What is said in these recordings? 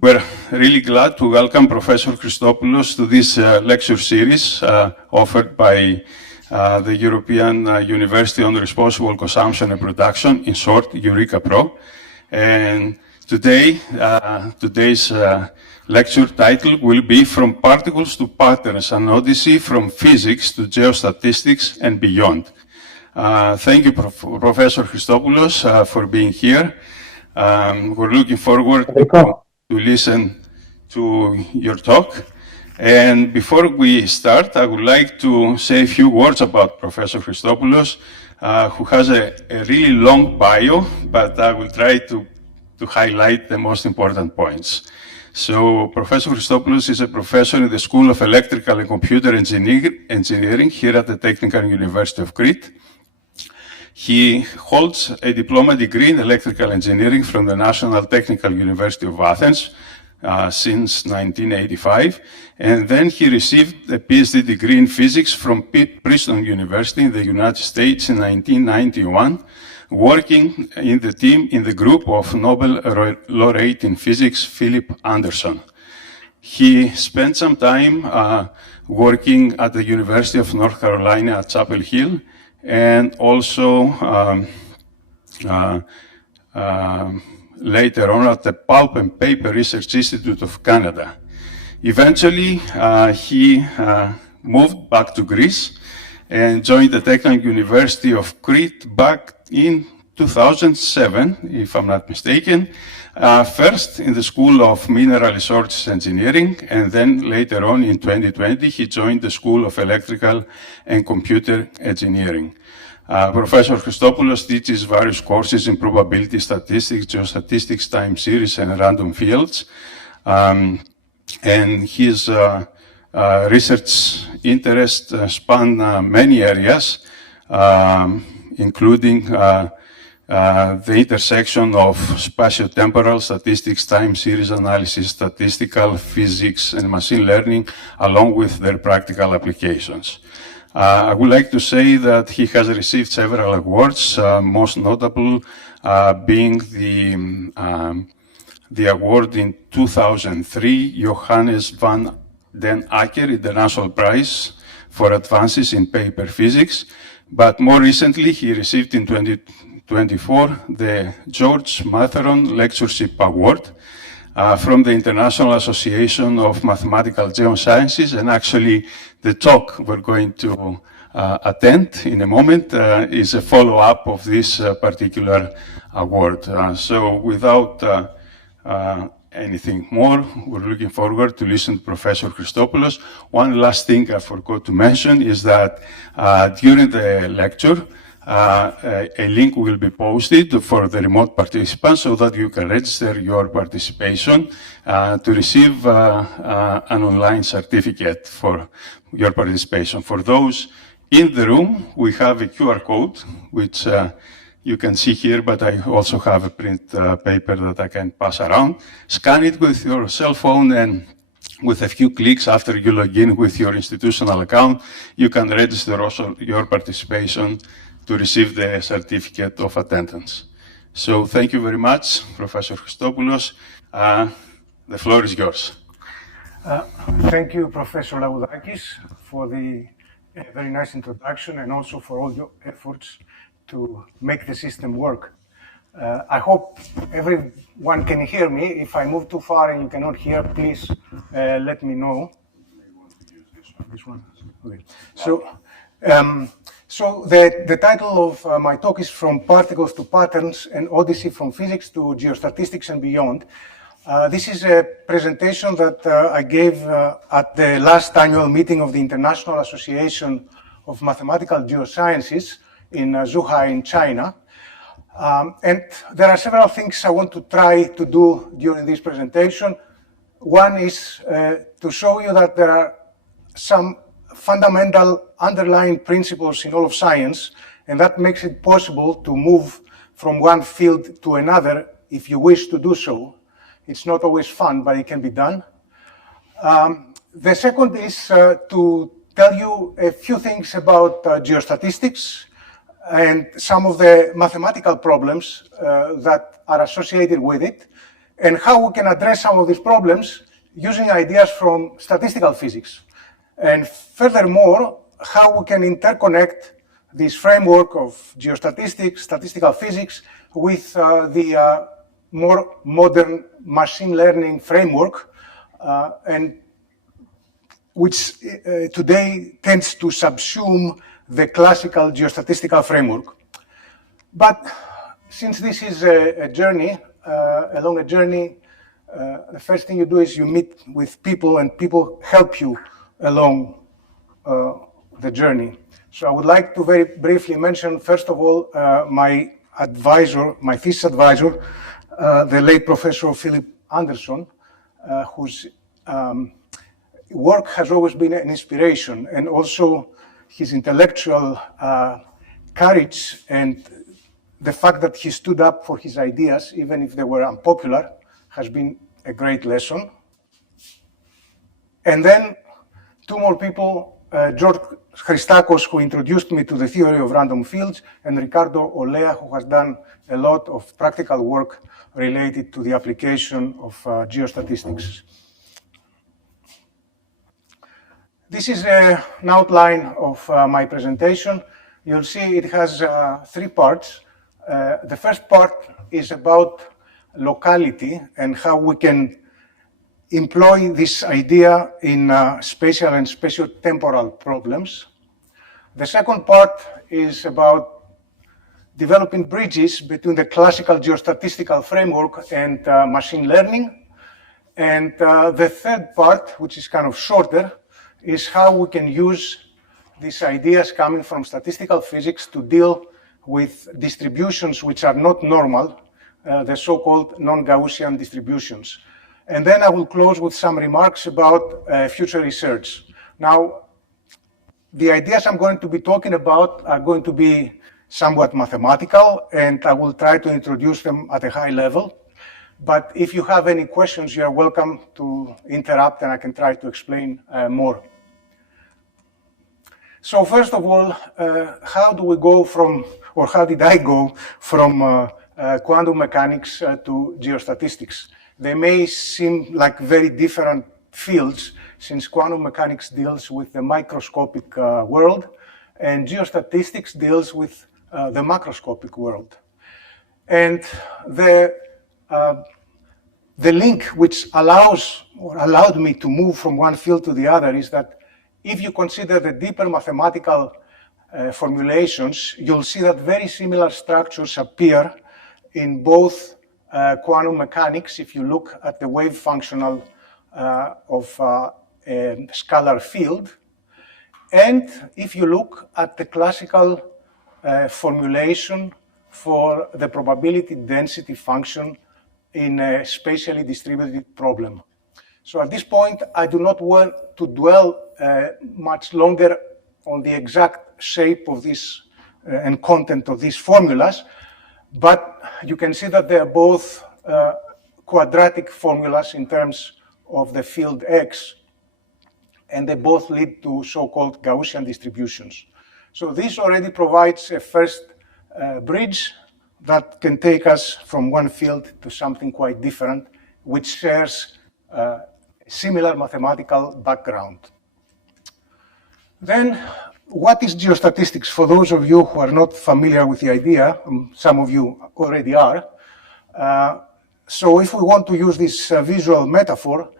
We're really glad to welcome Professor Hristopulos to this lecture series offered by the European University on Responsible Consumption and Production, in short, EURECA-PRO. And today, today's lecture title will be From Particles to Patterns, an Odyssey from Physics to Geostatistics and Beyond. Thank you, Professor Hristopulos, for being here. We're looking forward to listen to your talk. And before we start, I would like to say a few words about Professor Hristopulos, who has a really long bio, but I will try to highlight the most important points. So Professor Hristopulos is a professor in the School of Electrical and Computer Engineering here at the Technical University of Crete. He holds a diploma degree in electrical engineering from the National Technical University of Athens since 1985, and then he received a PhD degree in physics from Princeton University in the United States in 1991, working in the group of Nobel laureate in physics, Philip Anderson. He spent some time working at the University of North Carolina at Chapel Hill, and also later on at the Pulp and Paper Research Institute of Canada. Eventually, he moved back to Greece and joined the Technical University of Crete back in 2007, if I'm not mistaken, first in the School of Mineral Resources Engineering, and then later on in 2020, he joined the School of Electrical and Computer Engineering. Professor Hristopulos teaches various courses in probability statistics, geostatistics, time series, and random fields. And his research interests span many areas, including the intersection of spatiotemporal statistics, time series analysis, statistical physics, and machine learning, along with their practical applications. I would like to say that he has received several awards, most notable being the award in 2003, Johannes van den Acker International Prize for Advances in Paper Physics. But more recently, he received in 2024 the George Matheron Lectureship Award from the International Association of Mathematical Geosciences, and actually the talk we're going to attend in a moment is a follow-up of this particular award. So without anything more, we're looking forward to listen to Professor Hristopulos. One last thing I forgot to mention is that during the lecture, a link will be posted for the remote participants so that you can register your participation to receive an online certificate for your participation. For those in the room, we have a QR code, which you can see here, but I also have a print paper that I can pass around. Scan it with your cell phone, and with a few clicks after you log in with your institutional account, you can register also your participation to receive the certificate of attendance. So thank you very much, Professor Hristopulos. The floor is yours. Thank you, Professor Laudakis, for the very nice introduction and also for all your efforts to make the system work. I hope everyone can hear me. If I move too far and you cannot hear, please let me know. This one. Okay. So the title of my talk is From Particles to Patterns, an Odyssey from Physics to Geostatistics and Beyond. This is a presentation that I gave at the last annual meeting of the International Association of Mathematical Geosciences in Zhuhai in China. And there are several things I want to try to do during this presentation. One is to show you that there are some fundamental underlying principles in all of science, and that makes it possible to move from one field to another if you wish to do so. It's not always fun, but it can be done. The second is to tell you a few things about geostatistics and some of the mathematical problems that are associated with it. and how we can address some of these problems using ideas from statistical physics. And furthermore, how we can interconnect this framework of geostatistics, statistical physics, with the more modern machine learning framework, and which today tends to subsume the classical geostatistical framework. But since this is a journey, along a journey, the first thing you do is you meet with people, and people help you along the journey. So I would like to very briefly mention, first of all, my advisor, my thesis advisor, the late Professor Philip Anderson, whose work has always been an inspiration, and also his intellectual courage and the fact that he stood up for his ideas, even if they were unpopular, has been a great lesson. And then two more people, George Hristopulos, who introduced me to the theory of random fields, and Ricardo Olea, who has done a lot of practical work related to the application of geostatistics. This is an outline of my presentation. You'll see it has three parts. The first part is about locality and how we can employ this idea in spatial and spatio-temporal problems. The second part is about developing bridges between the classical geostatistical framework and machine learning. And the third part, which is kind of shorter, is how we can use these ideas coming from statistical physics to deal with distributions which are not normal, the so-called non-Gaussian distributions. And then I will close with some remarks about future research. Now, the ideas I'm going to be talking about are going to be somewhat mathematical, and I will try to introduce them at a high level. But if you have any questions, you are welcome to interrupt, and I can try to explain more. So first of all, how do we go from, or how did I go from quantum mechanics to geostatistics? They may seem like very different fields, since quantum mechanics deals with the microscopic world, and geostatistics deals with the macroscopic world. And the link which allows, or allowed me to move from one field to the other, is that if you consider the deeper mathematical formulations, you'll see that very similar structures appear in both quantum mechanics, if you look at the wave functional of a scalar field, and if you look at the classical formulation for the probability density function in a spatially distributed problem. So at this point, I do not want to dwell much longer on the exact shape of this and content of these formulas, but you can see that they are both quadratic formulas in terms of the field X, and they both lead to so-called Gaussian distributions. So this already provides a first bridge that can take us from one field to something quite different, which shares a similar mathematical background. Then, what is geostatistics? For those of you who are not familiar with the idea, some of you already are. So if we want to use this visual metaphor,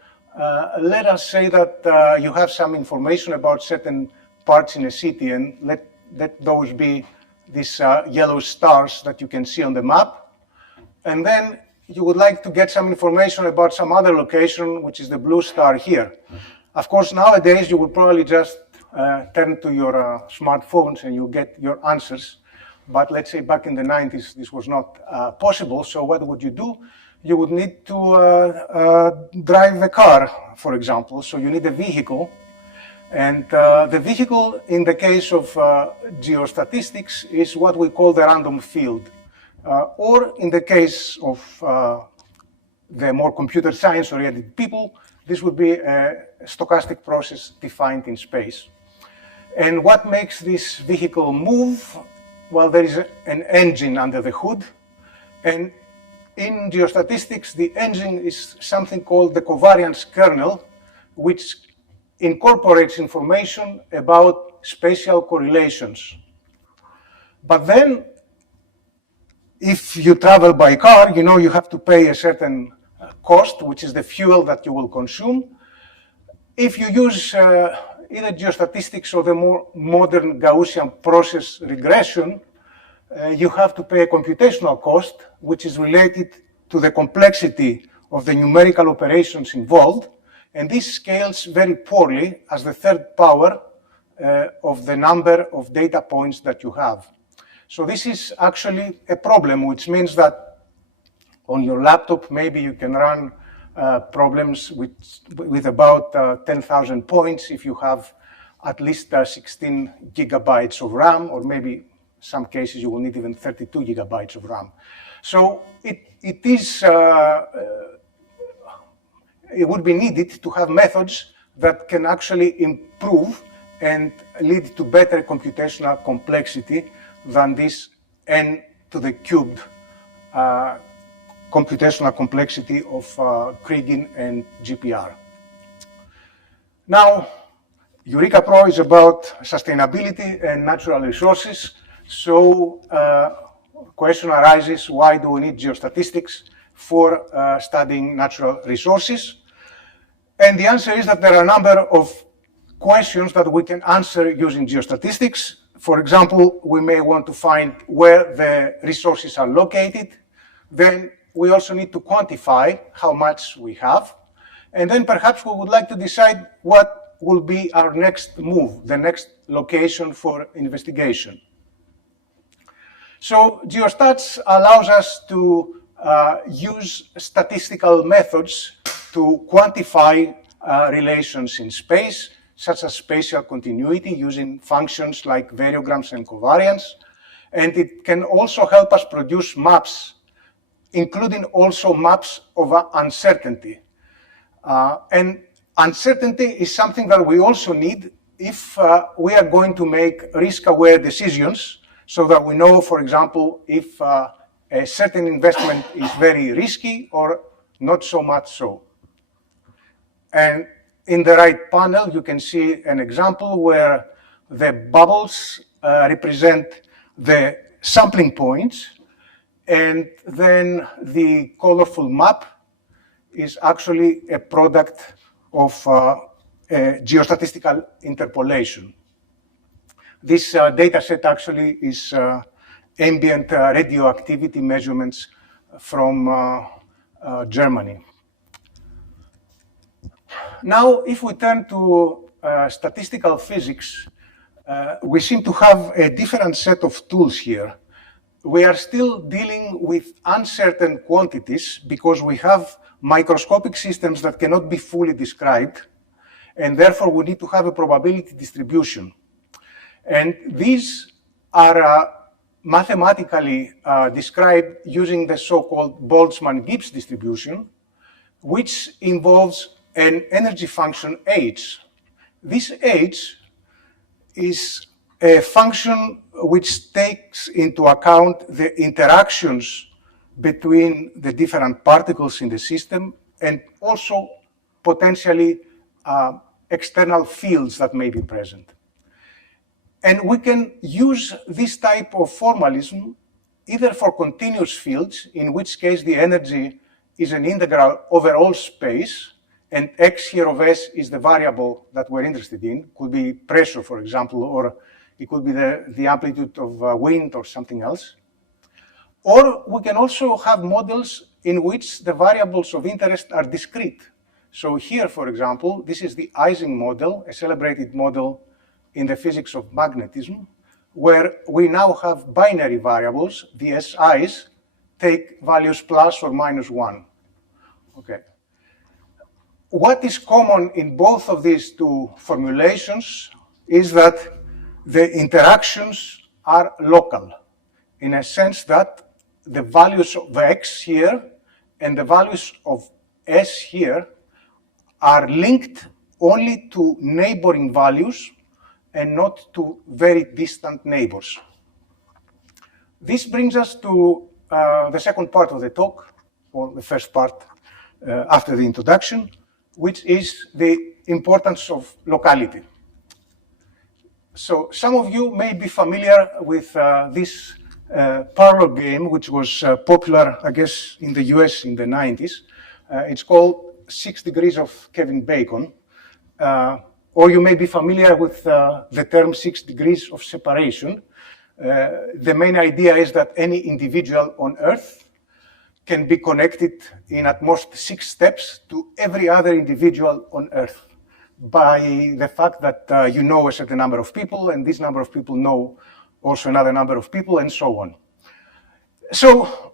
let us say that you have some information about certain parts in a city, and let those be these yellow stars that you can see on the map. And then you would like to get some information about some other location, which is the blue star here. Of course, nowadays you will probably just turn to your smartphones and you get your answers. But let's say back in the 90s, this was not possible. So what would you do? You would need to drive a car, for example. So you need a vehicle. And the vehicle, in the case of geostatistics, is what we call the random field. Or in the case of the more computer science-oriented people, this would be a stochastic process defined in space. And what makes this vehicle move? Well, there is an engine under the hood. And in geostatistics, the engine is something called the covariance kernel, which incorporates information about spatial correlations. But then, if you travel by car, you know you have to pay a certain cost, which is the fuel that you will consume. If you use either geostatistics or the more modern Gaussian process regression, you have to pay a computational cost, which is related to the complexity of the numerical operations involved, and this scales very poorly as the third power of the number of data points that you have. So this is actually a problem, which means that on your laptop, maybe you can run problems with about 10,000 points if you have at least 16 gigabytes of RAM, or maybe some cases you will need even 32 gigabytes of RAM. So it would be needed to have methods that can actually improve and lead to better computational complexity than this n to the cubed computational complexity of Kriging and GPR. Now, EURECA-PRO is about sustainability and natural resources. So, question arises, why do we need geostatistics for studying natural resources? And the answer is that there are a number of questions that we can answer using geostatistics. For example, we may want to find where the resources are located. Then we also need to quantify how much we have. And then perhaps we would like to decide what will be our next move, the next location for investigation. So geostats allows us to use statistical methods to quantify relations in space, such as spatial continuity using functions like variograms and covariance. And it can also help us produce maps, including also maps of uncertainty. And uncertainty is something that we also need if we are going to make risk-aware decisions, so that we know, for example, if a certain investment is very risky or not so much so. And in the right panel, you can see an example where the bubbles represent the sampling points, and then the colorful map is actually a product of geostatistical interpolation. This data set actually is ambient radioactivity measurements from Germany. Now, if we turn to statistical physics, we seem to have a different set of tools here. We are still dealing with uncertain quantities because we have microscopic systems that cannot be fully described, and therefore we need to have a probability distribution. And these are mathematically described using the so-called Boltzmann-Gibbs distribution, which involves an energy function h. This h is a function which takes into account the interactions between the different particles in the system and also potentially external fields that may be present. And we can use this type of formalism either for continuous fields, in which case the energy is an integral over all space, and x here of s is the variable that we're interested in. Could be pressure, for example, or it could be the amplitude of wind or something else. Or we can also have models in which the variables of interest are discrete. So here, for example, this is the Ising model, a celebrated model in the physics of magnetism, where we now have binary variables. The SIs take values plus or minus 1. Okay. What is common in both of these two formulations is that the interactions are local, in a sense that the values of x here and the values of s here are linked only to neighboring values and not to very distant neighbors. This brings us to the second part of the talk, or the first part after the introduction, which is the importance of locality. So some of you may be familiar with this parlor game, which was popular, I guess, in the US in the 90s. It's called 6 Degrees of Kevin Bacon. Or you may be familiar with the term 6 degrees of separation. The main idea is that any individual on Earth can be connected in at most 6 steps to every other individual on Earth by the fact that you know a certain number of people, and this number of people know also another number of people, and so on. So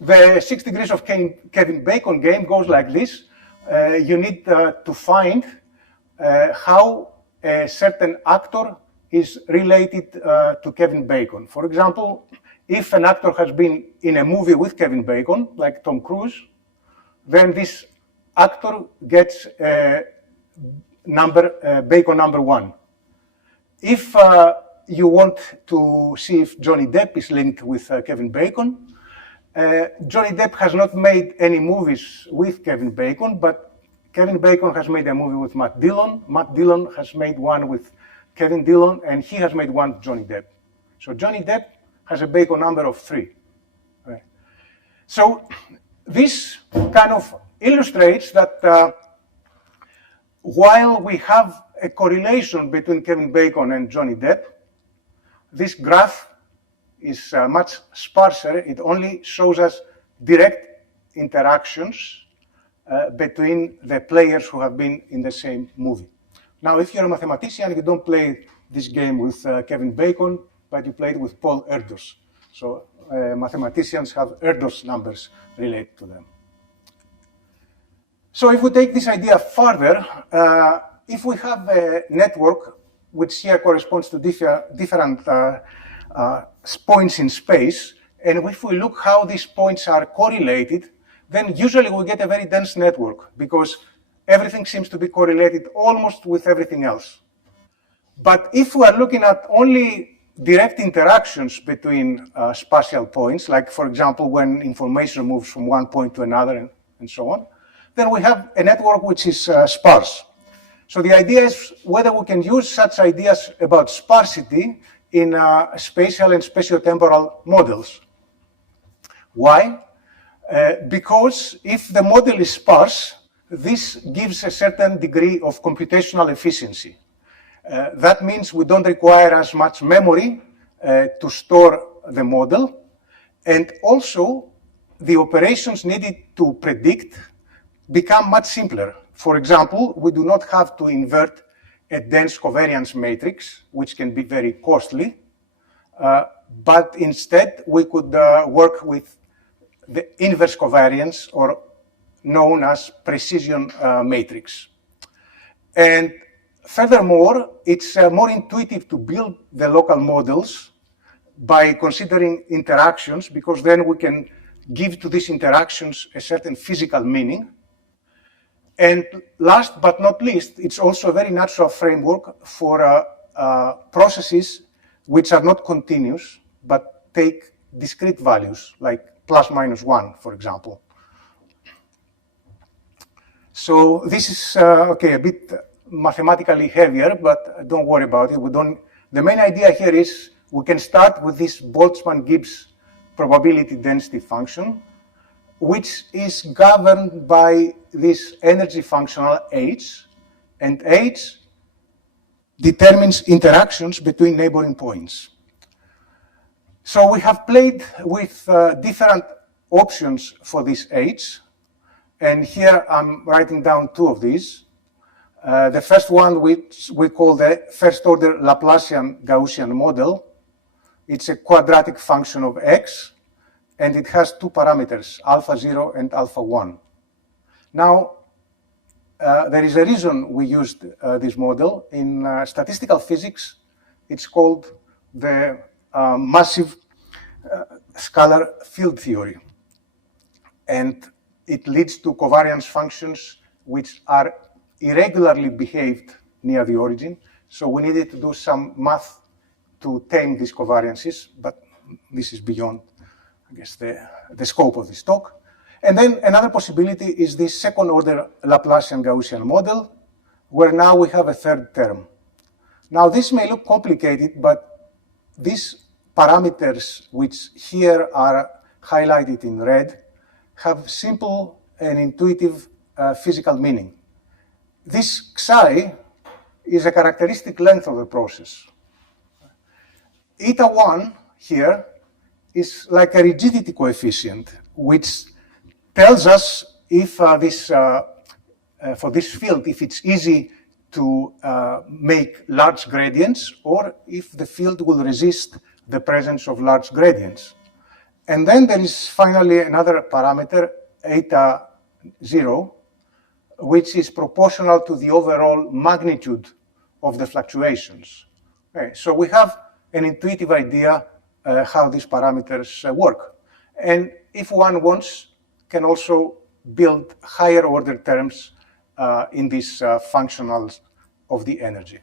the 6 Degrees of Kevin Bacon game goes like this. You need to find how a certain actor is related to Kevin Bacon. For example, if an actor has been in a movie with Kevin Bacon, like Tom Cruise, then this actor gets Bacon number 1. If you want to see if Johnny Depp is linked with Kevin Bacon, Johnny Depp has not made any movies with Kevin Bacon, but Kevin Bacon has made a movie with Matt Dillon. Matt Dillon has made one with Kevin Dillon, and he has made one with Johnny Depp. So Johnny Depp has a Bacon number of 3. Right? So this kind of illustrates that while we have a correlation between Kevin Bacon and Johnny Depp, this graph is much sparser. It only shows us direct interactions between the players who have been in the same movie. Now, if you're a mathematician, you don't play this game with Kevin Bacon, but you play it with Paul Erdos. So mathematicians have Erdos numbers related to them. So if we take this idea further, if we have a network which here corresponds to different points in space, and if we look how these points are correlated, then usually we get a very dense network because everything seems to be correlated almost with everything else. But if we are looking at only direct interactions between spatial points, like for example, when information moves from one point to another and so on, then we have a network which is sparse. So the idea is whether we can use such ideas about sparsity in spatial and spatiotemporal models. Why? Because if the model is sparse, this gives a certain degree of computational efficiency. That means we don't require as much memory to store the model, and also the operations needed to predict become much simpler. For example, we do not have to invert a dense covariance matrix, which can be very costly, but instead we could work with the inverse covariance, or known as precision matrix. And furthermore, it's more intuitive to build the local models by considering interactions, because then we can give to these interactions a certain physical meaning. And last but not least, it's also a very natural framework for processes which are not continuous, but take discrete values, like plus minus 1, for example. So this is, okay, a bit mathematically heavier, but don't worry about it. The main idea here is we can start with this Boltzmann-Gibbs probability density function, which is governed by this energy functional H, and H determines interactions between neighboring points. So we have played with different options for this H, and here I'm writing down 2 of these. The first one, which we call the first order Laplacian Gaussian model. It's a quadratic function of x, and it has 2 parameters, alpha 0 and alpha 1. Now, there is a reason we used this model. In statistical physics, it's called the massive scalar field theory. And it leads to covariance functions which are irregularly behaved near the origin. So we needed to do some math to tame these covariances, but this is beyond, I guess, the scope of this talk. And then another possibility is this second-order Laplacian Gaussian model, where now we have a third term. Now, this may look complicated, but these parameters, which here are highlighted in red, have simple and intuitive physical meaning. This psi is a characteristic length of the process. Eta 1 here is like a rigidity coefficient, which tells us if for this field, if it's easy to make large gradients, or if the field will resist the presence of large gradients. And then there is finally another parameter, eta 0, which is proportional to the overall magnitude of the fluctuations. Okay, so we have an intuitive idea how these parameters work. And if one wants, can also build higher order terms in these functionals of the energy.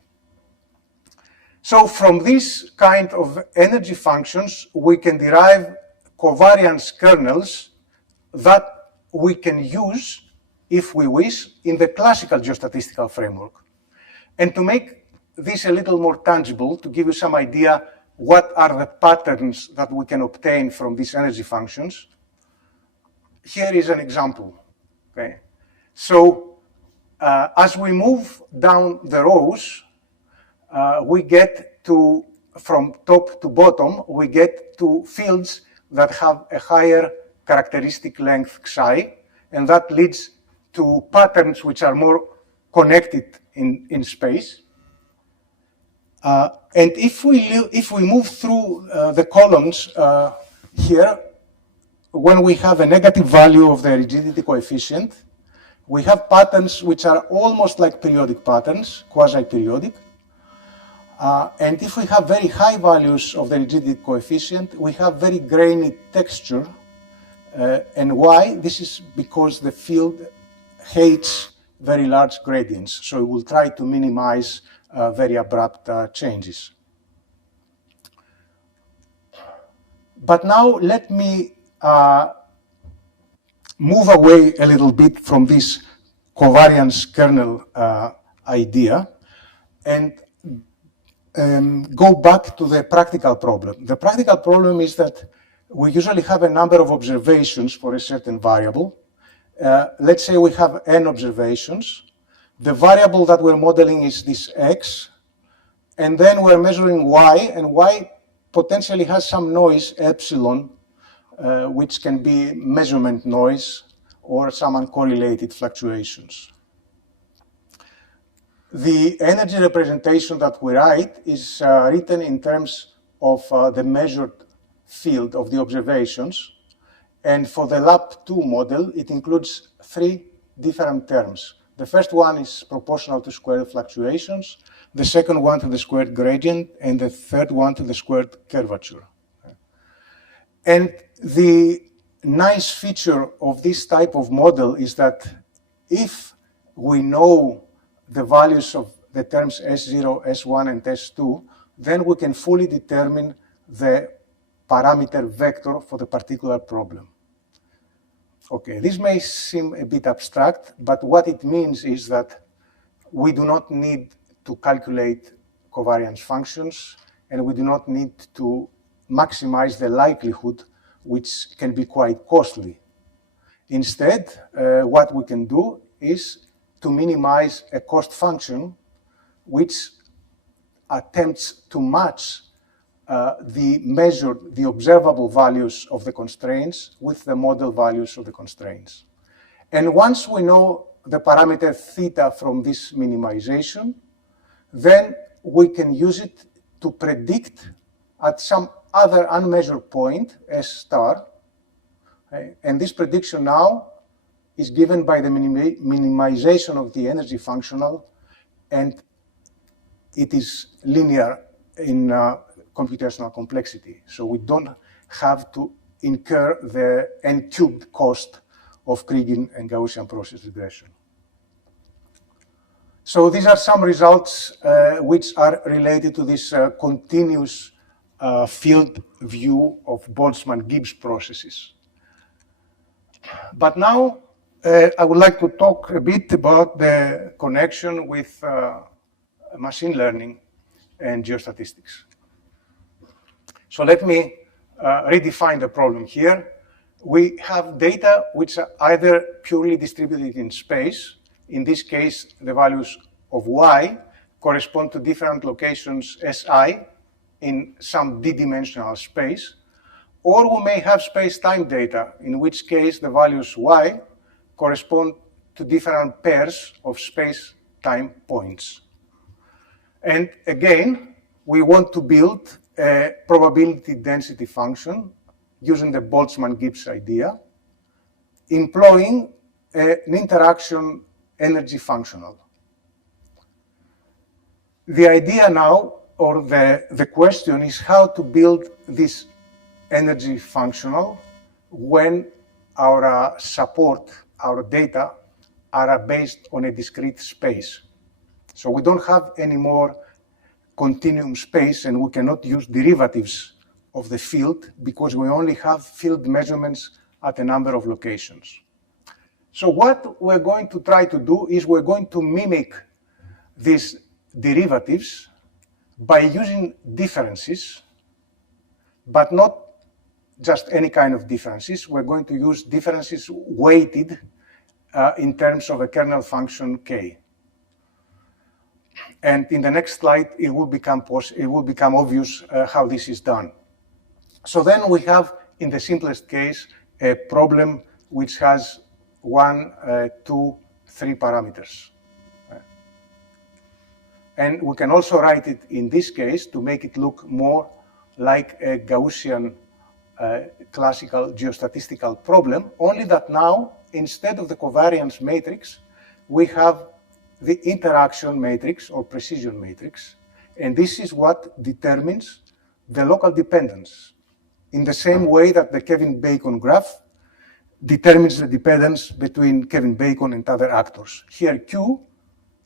So from these kind of energy functions, we can derive covariance kernels that we can use, if we wish, in the classical geostatistical framework. And to make this a little more tangible, to give you some idea what are the patterns that we can obtain from these energy functions, here is an example. Okay? So as we move down the rows, we get to, from top to bottom, we get to fields that have a higher characteristic length psi, and that leads to patterns which are more connected in space. And if we move through the columns here, when we have a negative value of the rigidity coefficient, we have patterns which are almost like periodic patterns, quasi-periodic. And if we have very high values of the rigidity coefficient, we have very grainy texture. And why? This is because the field hates very large gradients, so it will try to minimize very abrupt changes. But now let me move away a little bit from this covariance kernel idea and go back to the practical problem. The practical problem is that we usually have a number of observations for a certain variable. Let's say we have n observations. The variable that we're modeling is this x, and then we're measuring y, and y potentially has some noise, epsilon, which can be measurement noise or some uncorrelated fluctuations. The energy representation that we write is written in terms of the measured field of the observations. And for the LAP2 model, it includes three different terms. The first one is proportional to squared fluctuations, the second one to the squared gradient, and the third one to the squared curvature. And the nice feature of this type of model is that if we know the values of the terms S0, S1, and S2, then we can fully determine the parameter vector for the particular problem. Okay, this may seem a bit abstract, but what it means is that we do not need to calculate covariance functions, and we do not need to maximize the likelihood, which can be quite costly. Instead, what we can do is to minimize a cost function which attempts to match the observable values of the constraints with the model values of the constraints. And once we know the parameter theta from this minimization, then we can use it to predict at some other unmeasured point, S star. Okay? And this prediction now is given by the minimization of the energy functional, and it is linear in computational complexity. So we don't have to incur the n-cubed cost of Kriging and Gaussian process regression. So these are some results which are related to this continuous field view of Boltzmann-Gibbs processes. But now I would like to talk a bit about the connection with machine learning and geostatistics. So let me redefine the problem here. We have data which are either purely distributed in space. In this case, the values of y correspond to different locations Si in some d-dimensional space. Or we may have space-time data, in which case the values y correspond to different pairs of space-time points. And again, we want to build a probability density function using the Boltzmann-Gibbs idea, employing an interaction energy functional. The idea now, or the question is how to build this energy functional when our support, our data, are based on a discrete space. So we don't have any more continuum space, and we cannot use derivatives of the field because we only have field measurements at a number of locations. So what we're going to try to do is we're going to mimic these derivatives by using differences, but not just any kind of differences. We're going to use differences weighted in terms of a kernel function k. And in the next slide, it will become obvious how this is done. So then we have, in the simplest case, a problem which has 1, 2, 3 parameters. And we can also write it in this case to make it look more like a Gaussian classical geostatistical problem, only that now, instead of the covariance matrix, we have the interaction matrix or precision matrix, and this is what determines the local dependence, in the same way that the Kelvin-Bacon graph determines the dependence between Kelvin-Bacon and other actors. Here, Q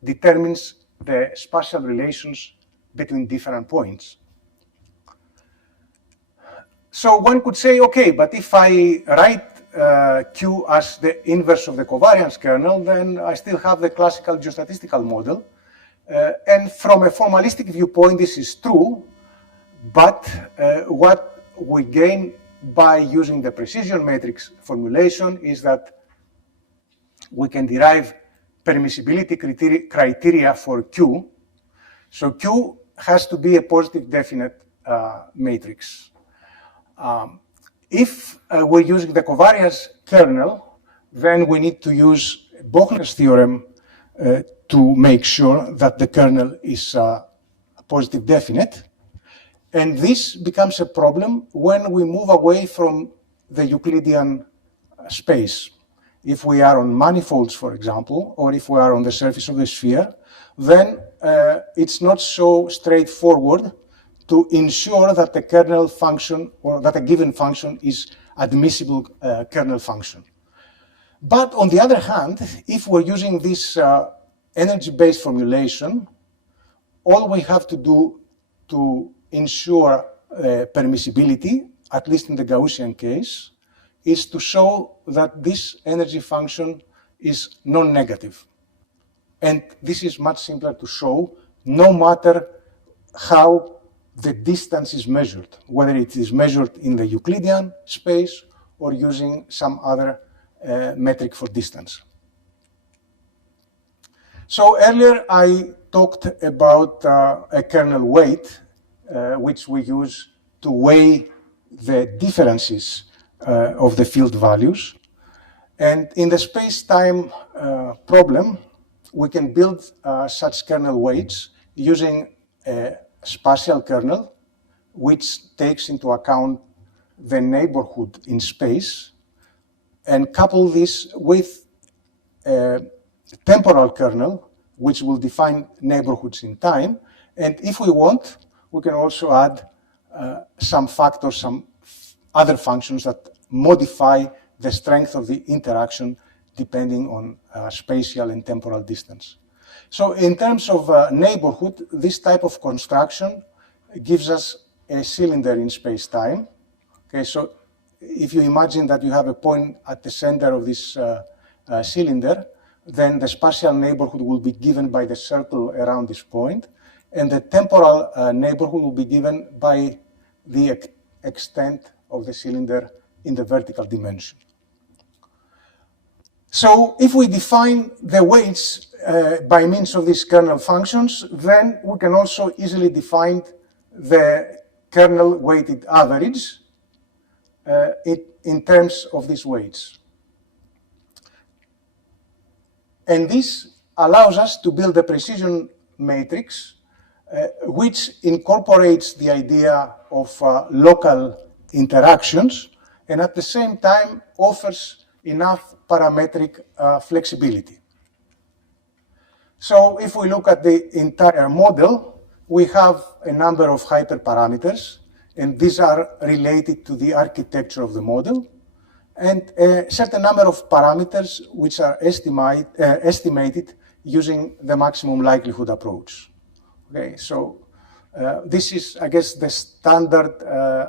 determines the spatial relations between different points. So one could say, okay, but if I write Q as the inverse of the covariance kernel, then I still have the classical geostatistical model. And from a formalistic viewpoint, this is true, but what we gain by using the precision matrix formulation is that we can derive permissibility criteria for Q. So Q has to be a positive definite matrix. If we're using the covariance kernel, then we need to use Bochner's theorem to make sure that the kernel is positive definite. And this becomes a problem when we move away from the Euclidean space. If we are on manifolds, for example, or if we are on the surface of the sphere, then it's not so straightforward to ensure that the kernel function or that a given function is admissible kernel function. But on the other hand, if we're using this energy-based formulation, all we have to do to ensure permissibility, at least in the Gaussian case, is to show that this energy function is non-negative. And this is much simpler to show, no matter how the distance is measured, whether it is measured in the Euclidean space or using some other metric for distance. So earlier I talked about a kernel weight, which we use to weigh the differences of the field values. And in the space-time problem, we can build such kernel weights using a spatial kernel, which takes into account the neighborhood in space, and couple this with a temporal kernel, which will define neighborhoods in time. And if we want, we can also add some factors, some other functions that modify the strength of the interaction depending on spatial and temporal distance. So in terms of neighborhood, this type of construction gives us a cylinder in space-time. Okay, so if you imagine that you have a point at the center of this cylinder, then the spatial neighborhood will be given by the circle around this point, and the temporal neighborhood will be given by the extent of the cylinder in the vertical dimension. So if we define the weights by means of these kernel functions, then we can also easily define the kernel weighted average in terms of these weights. And this allows us to build a precision matrix which incorporates the idea of local interactions and at the same time offers enough parametric flexibility. So if we look at the entire model, we have a number of hyperparameters, and these are related to the architecture of the model, and a certain number of parameters which are estimated using the maximum likelihood approach. Okay, so this is, I guess, the standard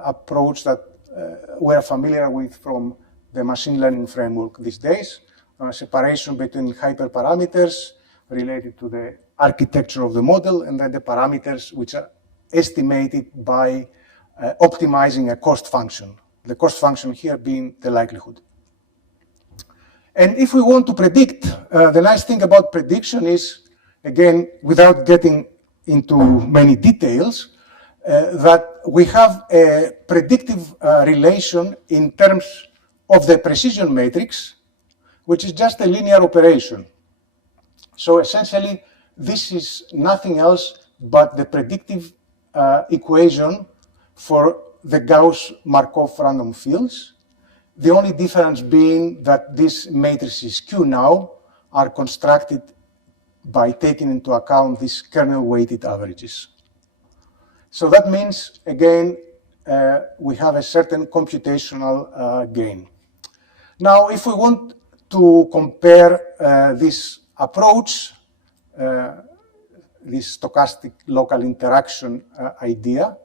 approach that we're familiar with from the machine learning framework these days, separation between hyperparameters related to the architecture of the model, and then the parameters which are estimated by optimizing a cost function, the cost function here being the likelihood. And if we want to predict, the nice thing about prediction is, again, without getting into many details, that we have a predictive relation in terms of the precision matrix, which is just a linear operation. So essentially, this is nothing else but the predictive equation for the Gauss-Markov random fields. The only difference being that these matrices Q now are constructed by taking into account these kernel-weighted averages. So that means, again, we have a certain computational gain. Now, if we want to compare this approach, this stochastic local interaction idea,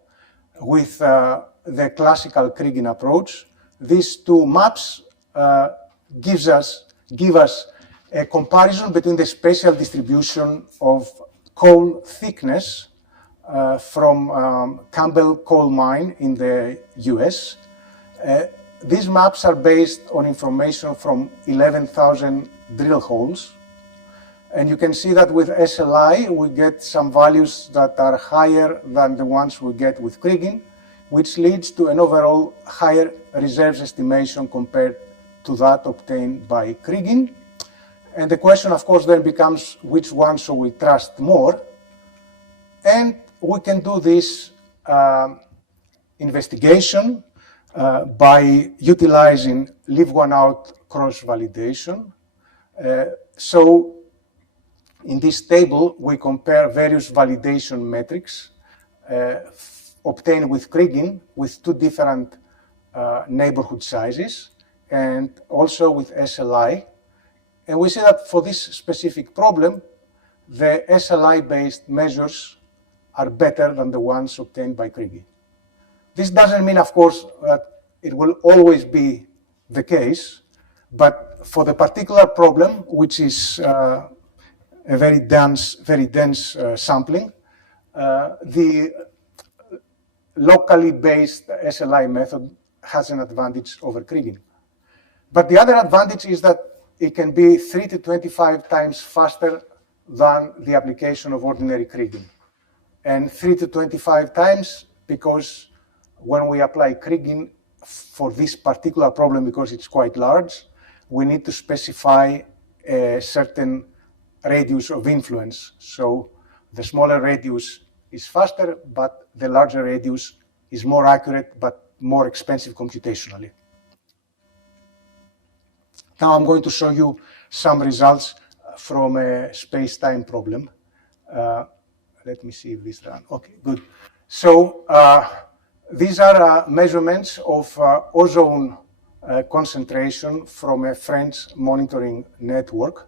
with the classical Kriging approach, these two maps give us a comparison between the spatial distribution of coal thickness from Campbell coal mine in the US. These maps are based on information from 11,000 drill holes. And you can see that with SLI, we get some values that are higher than the ones we get with Kriging, which leads to an overall higher reserves estimation compared to that obtained by Kriging. And the question, of course, then becomes which one should we trust more? And we can do this investigation by utilizing leave one out cross-validation. So in this table, we compare various validation metrics obtained with Kriging with two different neighborhood sizes and also with SLI. And we see that for this specific problem, the SLI-based measures are better than the ones obtained by Kriging. This doesn't mean, of course, that it will always be the case, but for the particular problem, which is a very dense sampling, the locally based SLI method has an advantage over Kriging. But the other advantage is that it can be 3 to 25 times faster than the application of ordinary Kriging. And 3 to 25 times because when we apply Kriging for this particular problem, because it's quite large, we need to specify a certain radius of influence. So the smaller radius is faster, but the larger radius is more accurate, but more expensive computationally. Now I'm going to show you some results from a space-time problem. Let me see if this runs. Okay, good. So these are measurements of ozone concentration from a French monitoring network.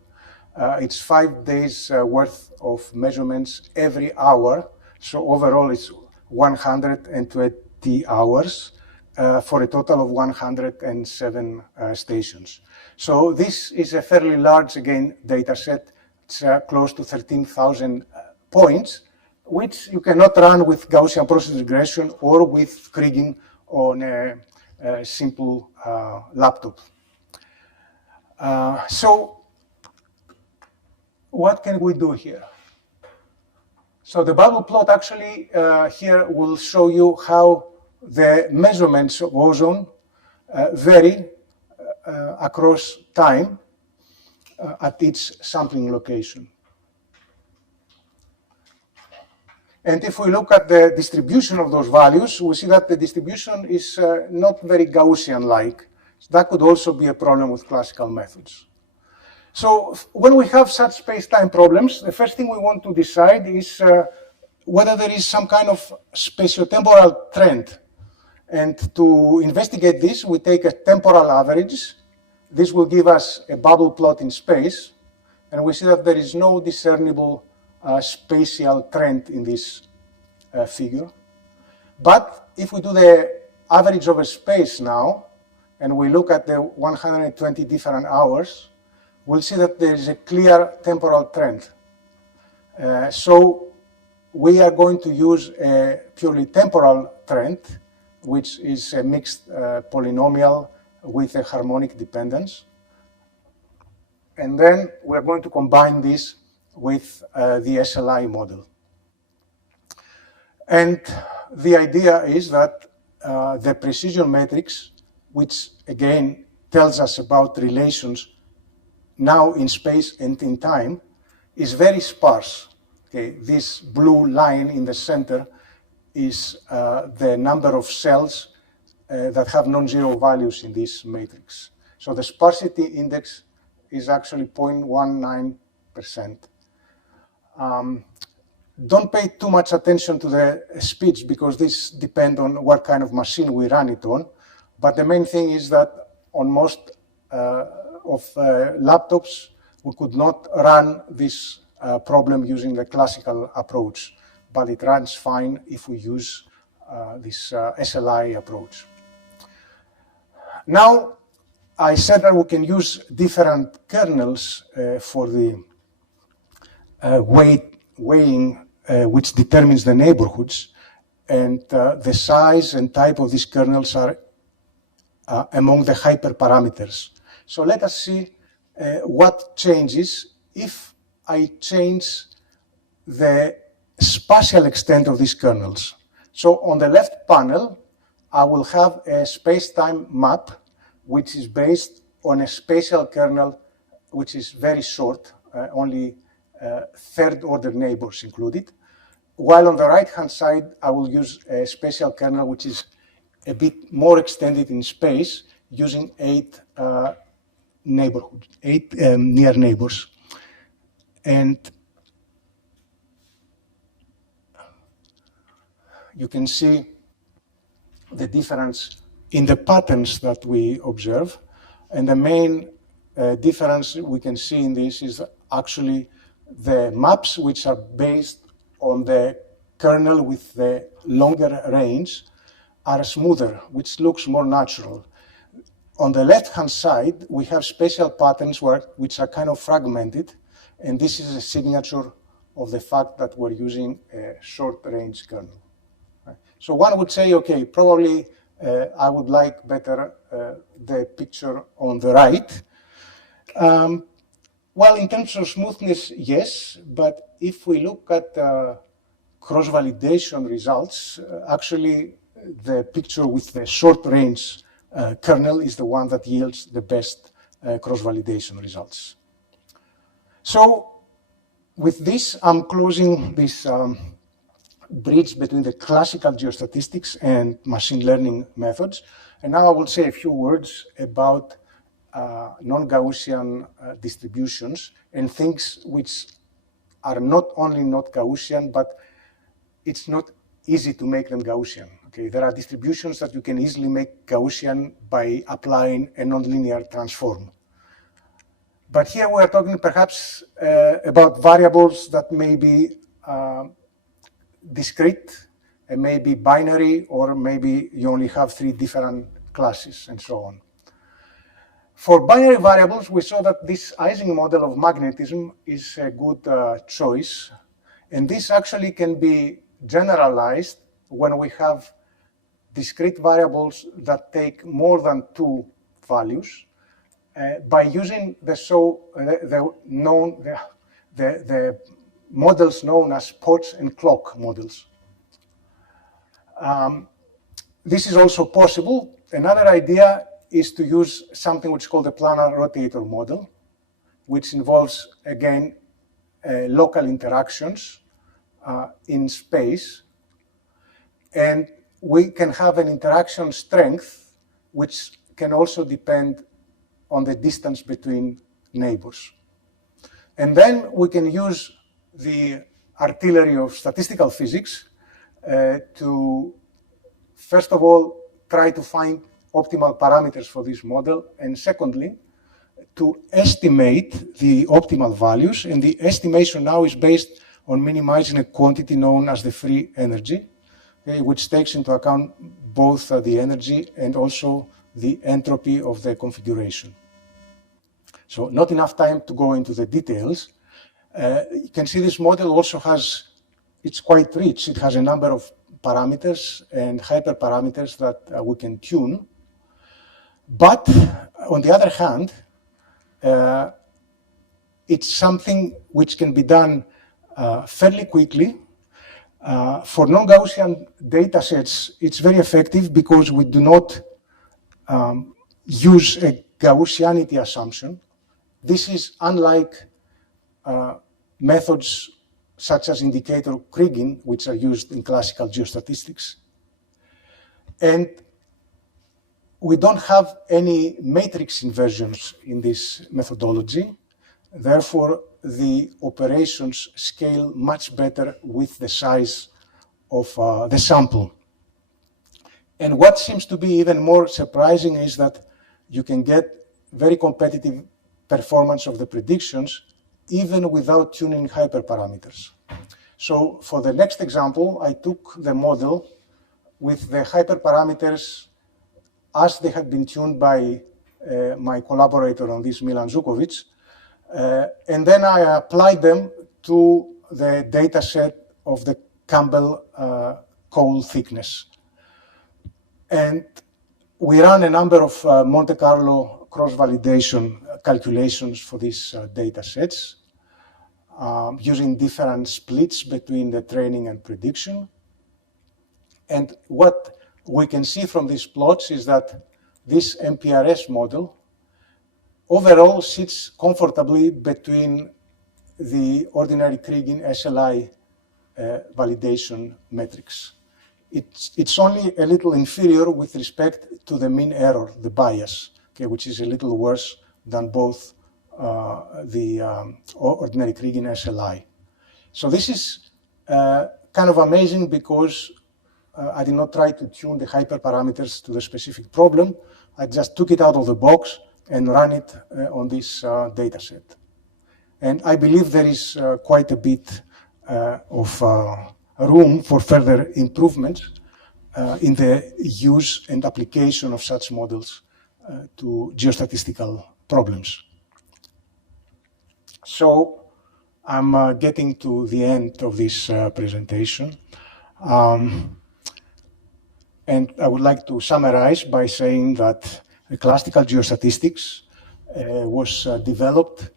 It's 5 days worth of measurements every hour. So overall, it's 120 hours for a total of 107 stations. So this is a fairly large, again, data set. It's close to 13,000 points, which you cannot run with Gaussian process regression or with kriging on a simple laptop. So what can we do here? So the bubble plot actually here will show you how the measurements of ozone vary across time at each sampling location. And if we look at the distribution of those values, we see that the distribution is not very Gaussian-like. That could also be a problem with classical methods. So when we have such space-time problems, the first thing we want to decide is whether there is some kind of spatiotemporal trend. And to investigate this, we take a temporal average. This will give us a bubble plot in space. And we see that there is no discernible spatial trend in this figure. But if we do the average over space now, and we look at the 120 different hours, we'll see that there is a clear temporal trend. So we are going to use a purely temporal trend, which is a mixed polynomial with a harmonic dependence. And then we're going to combine this with the SLI model. And the idea is that the precision matrix, which again tells us about relations now in space and in time, is very sparse. Okay, this blue line in the center is the number of cells that have non-zero values in this matrix. So the sparsity index is actually 0.19%. Don't pay too much attention to the speeds because this depends on what kind of machine we run it on. But the main thing is that on most of laptops, we could not run this problem using the classical approach, but it runs fine if we use this SLI approach. Now, I said that we can use different kernels for the weighing, which determines the neighborhoods, and the size and type of these kernels are among the hyperparameters. So let us see what changes if I change the spatial extent of these kernels. So on the left panel, I will have a space-time map, which is based on a spatial kernel, which is very short, only third-order neighbors included. While on the right-hand side, I will use a spatial kernel, which is a bit more extended in space, using 8 neighborhoods, 8 near neighbors. And you can see the difference in the patterns that we observe. And the main difference we can see in this is actually the maps, which are based on the kernel with the longer range, are smoother, which looks more natural. On the left-hand side, we have spatial patterns which are kind of fragmented, and this is a signature of the fact that we're using a short-range kernel. So one would say, okay, probably I would like better the picture on the right. Well, in terms of smoothness, yes, but if we look at cross-validation results, actually the picture with the short-range kernel is the one that yields the best cross-validation results. So with this, I'm closing this bridge between the classical geostatistics and machine learning methods. And now I will say a few words about non-Gaussian distributions and things which are not only not Gaussian, but it's not easy to make them Gaussian. Okay, there are distributions that you can easily make Gaussian by applying a nonlinear transform. But here we are talking perhaps about variables that may be discrete may be binary, or maybe you only have 3 different classes, and so on. For binary variables, we saw that this Ising model of magnetism is a good choice, and this actually can be generalized when we have discrete variables that take more than 2 values by using the models known as Potts and clock models. This is also possible. Another idea is to use something which is called the planar rotator model, which involves, again, local interactions in space. And we can have an interaction strength, which can also depend on the distance between neighbors. And then we can use the artillery of statistical physics to, first of all, try to find optimal parameters for this model, and secondly, to estimate the optimal values. And the estimation now is based on minimizing a quantity known as the free energy, okay, which takes into account both the energy and also the entropy of the configuration. So not enough time to go into the details. You can see this model also has, it's quite rich. It has a number of parameters and hyperparameters that we can tune. But on the other hand, it's something which can be done fairly quickly. For non-Gaussian data sets, it's very effective because we do not use a Gaussianity assumption. This is unlike methods such as indicator Kriging, which are used in classical geostatistics. And we don't have any matrix inversions in this methodology. Therefore, the operations scale much better with the size of the sample. And what seems to be even more surprising is that you can get very competitive performance of the predictions even without tuning hyperparameters. So for the next example, I took the model with the hyperparameters as they had been tuned by my collaborator on this, Milan Zukovic, and then I applied them to the data set of the Campbell coal thickness. And we ran a number of Monte Carlo cross-validation calculations for these data sets using different splits between the training and prediction. And what we can see from these plots is that this MPRS model overall sits comfortably between the ordinary Kriging SLI validation metrics. It's only a little inferior with respect to the mean error, the bias, okay, which is a little worse than both the ordinary Kriging SLI. So this is kind of amazing because I did not try to tune the hyperparameters to the specific problem. I just took it out of the box and ran it on this data set. And I believe there is quite a bit of room for further improvements in the use and application of such models to geostatistical problems. So I'm getting to the end of this presentation. And I would like to summarize by saying that classical geostatistics was developed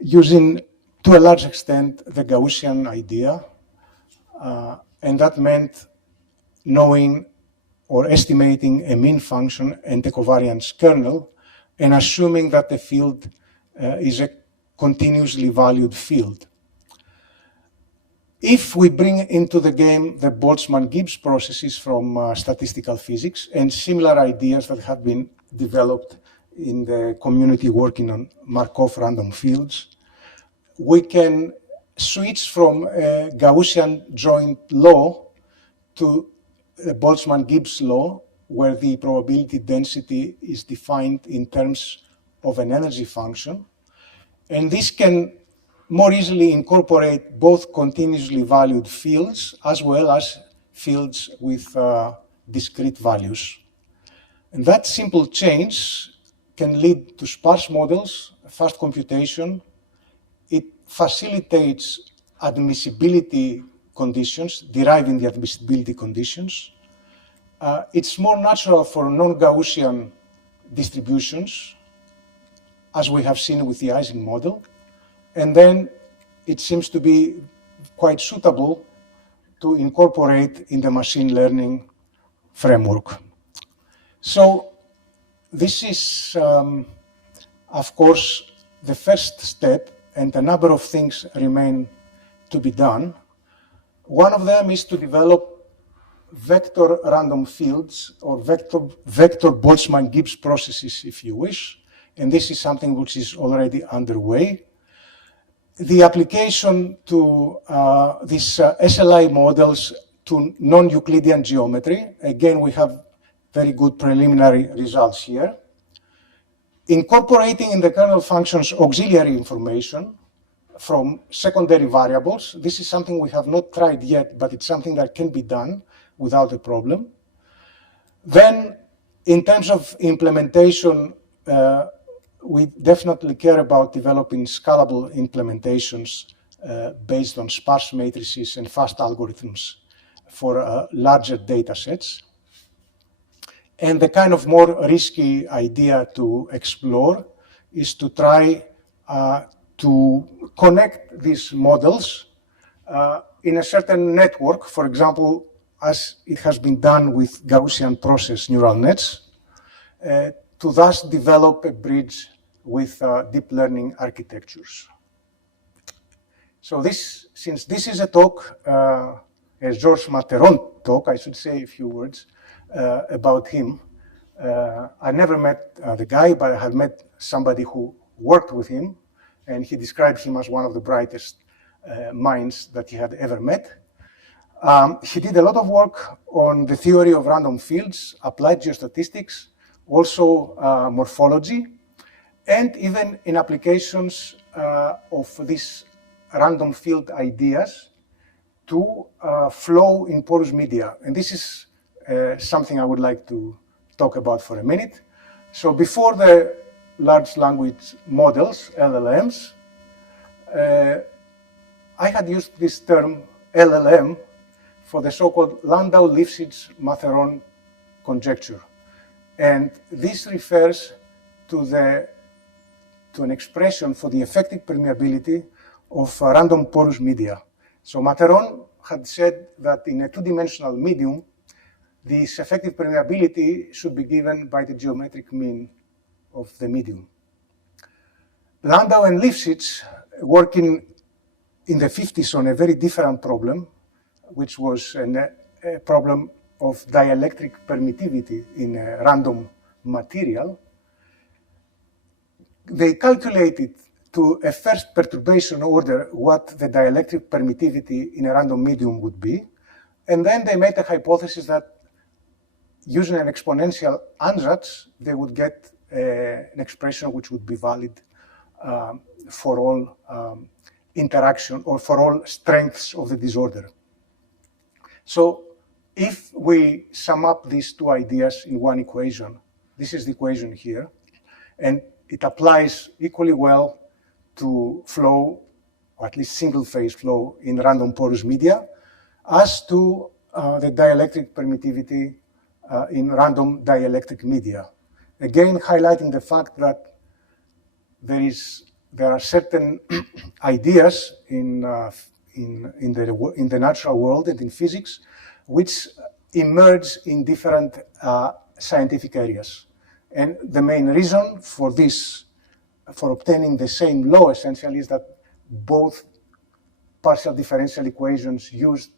using, to a large extent, the Gaussian idea. And that meant knowing or estimating a mean function and a covariance kernel, and assuming that the field is a continuously valued field. If we bring into the game the Boltzmann-Gibbs processes from statistical physics and similar ideas that have been developed in the community working on Markov random fields, we can switch from a Gaussian joint law to a Boltzmann-Gibbs law, where the probability density is defined in terms of an energy function. And this can more easily incorporate both continuously valued fields as well as fields with discrete values. And that simple change can lead to sparse models, fast computation. It facilitates admissibility conditions, deriving the admissibility conditions. It's more natural for non-Gaussian distributions, as we have seen with the Ising model. And then it seems to be quite suitable to incorporate in the machine learning framework. So this is, of course, the first step, and a number of things remain to be done. One of them is to develop vector random fields, or vector Boltzmann-Gibbs processes, if you wish, and this is something which is already underway. The application to these SLI models to non-Euclidean geometry, again, we have very good preliminary results here. Incorporating in the kernel functions auxiliary information from secondary variables. This is something we have not tried yet, but it's something that can be done without a problem. Then, in terms of implementation, we definitely care about developing scalable implementations based on sparse matrices and fast algorithms for larger data sets. And the kind of more risky idea to explore is to try to connect these models in a certain network, for example, as it has been done with Gaussian process neural nets, to thus develop a bridge with deep learning architectures. So since this is a talk, a Georges Materon talk, I should say a few words about him. I never met the guy, but I have met somebody who worked with him, and he described him as one of the brightest minds that he had ever met. He did a lot of work on the theory of random fields, applied geostatistics, also morphology, and even in applications of these random field ideas to flow in porous media. And this is something I would like to talk about for a minute. So before the large language models, LLMs, I had used this term LLM for the so-called Landau-Lifshitz-Matheron conjecture. And this refers to an expression for the effective permeability of random porous media. So Matheron had said that in a two-dimensional medium, this effective permeability should be given by the geometric mean of the medium. Landau and Lifshitz, working in the 50s on a very different problem, which was a problem of dielectric permittivity in a random material, they calculated to a first perturbation order what the dielectric permittivity in a random medium would be, and then they made a hypothesis that using an exponential ansatz, they would get an expression which would be valid for all interaction or for all strengths of the disorder. So if we sum up these two ideas in one equation, this is the equation here, and it applies equally well to flow, or at least single phase flow in random porous media, as to the dielectric permittivity in random dielectric media. Again, highlighting the fact that there are certain ideas in the natural world and in physics which emerge in different scientific areas. And the main reason for this, for obtaining the same law essentially, is that both partial differential equations used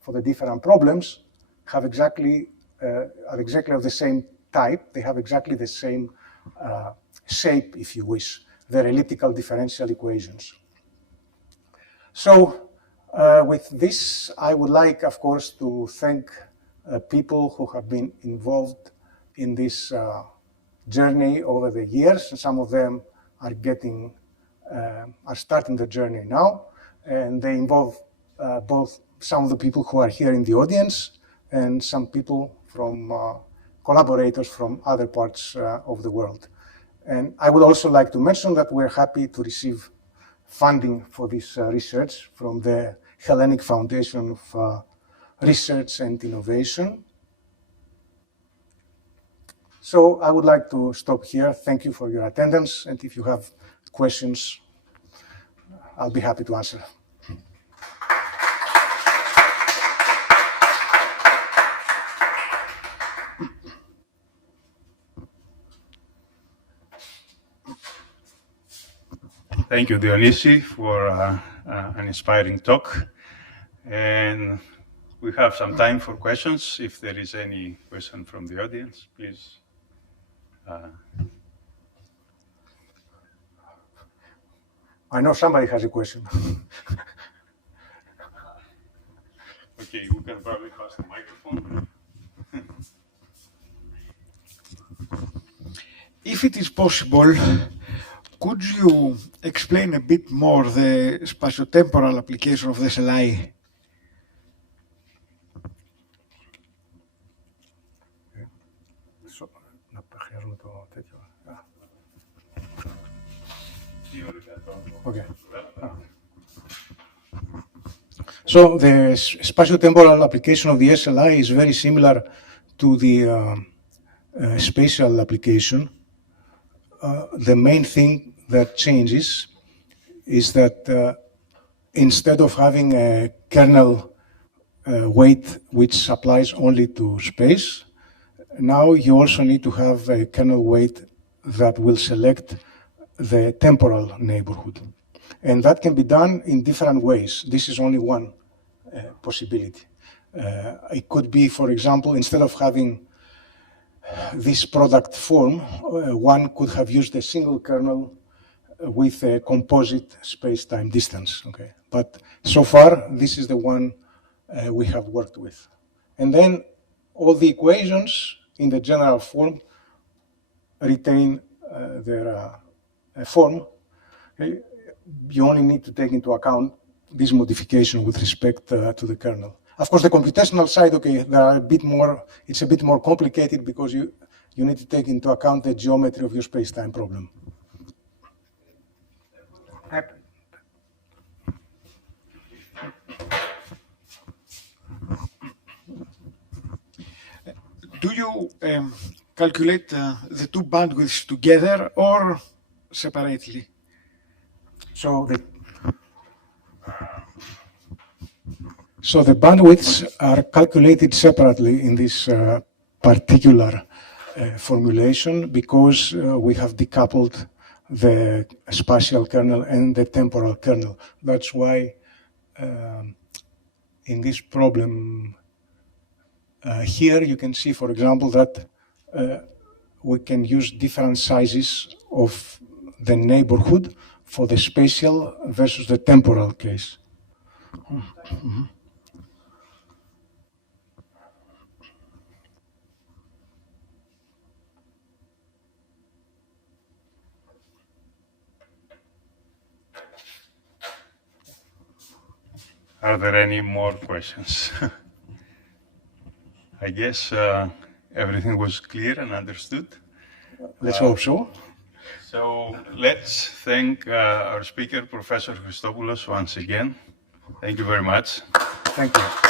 for the different problems have are exactly of the same type. They have exactly the same shape, if you wish. They're elliptical differential equations. So with this, I would like, of course, to thank people who have been involved in this journey over the years. And some of them are starting the journey now, and they involve both some of the people who are here in the audience and some people from collaborators from other parts of the world. And I would also like to mention that we're happy to receive funding for this research from the Hellenic Foundation of Research and Innovation. So I would like to stop here. Thank you for your attendance, and if you have questions, I'll be happy to answer. Thank you, Dionissios, for an inspiring talk. And we have some time for questions. If there is any question from the audience, please. I know somebody has a question. Okay, we can probably pass the microphone. If it is possible, could you explain a bit more the spatiotemporal application of the SLI? Okay. So the spatiotemporal application of the SLI is very similar to the spatial application. The main thing that changes is that instead of having a kernel weight which applies only to space, now you also need to have a kernel weight that will select the temporal neighborhood. And that can be done in different ways. This is only one possibility. It could be, for example, instead of having this product form, one could have used a single kernel with a composite space-time distance. Okay? But so far, this is the one we have worked with. And then all the equations in the general form retain their form. Okay? You only need to take into account this modification with respect to the kernel. Of course, the computational side, okay, there are a bit more, it's a bit more complicated because you need to take into account the geometry of your space-time problem. Do you calculate the two bandwidths together or separately? So the bandwidths are calculated separately in this particular formulation because we have decoupled the spatial kernel and the temporal kernel. That's why in this problem here you can see, for example, that we can use different sizes of the neighborhood for the spatial versus the temporal case. Mm-hmm. Are there any more questions? I guess everything was clear and understood. Let's hope so. So let's thank our speaker, Professor Hristopulos, once again. Thank you very much. Thank you.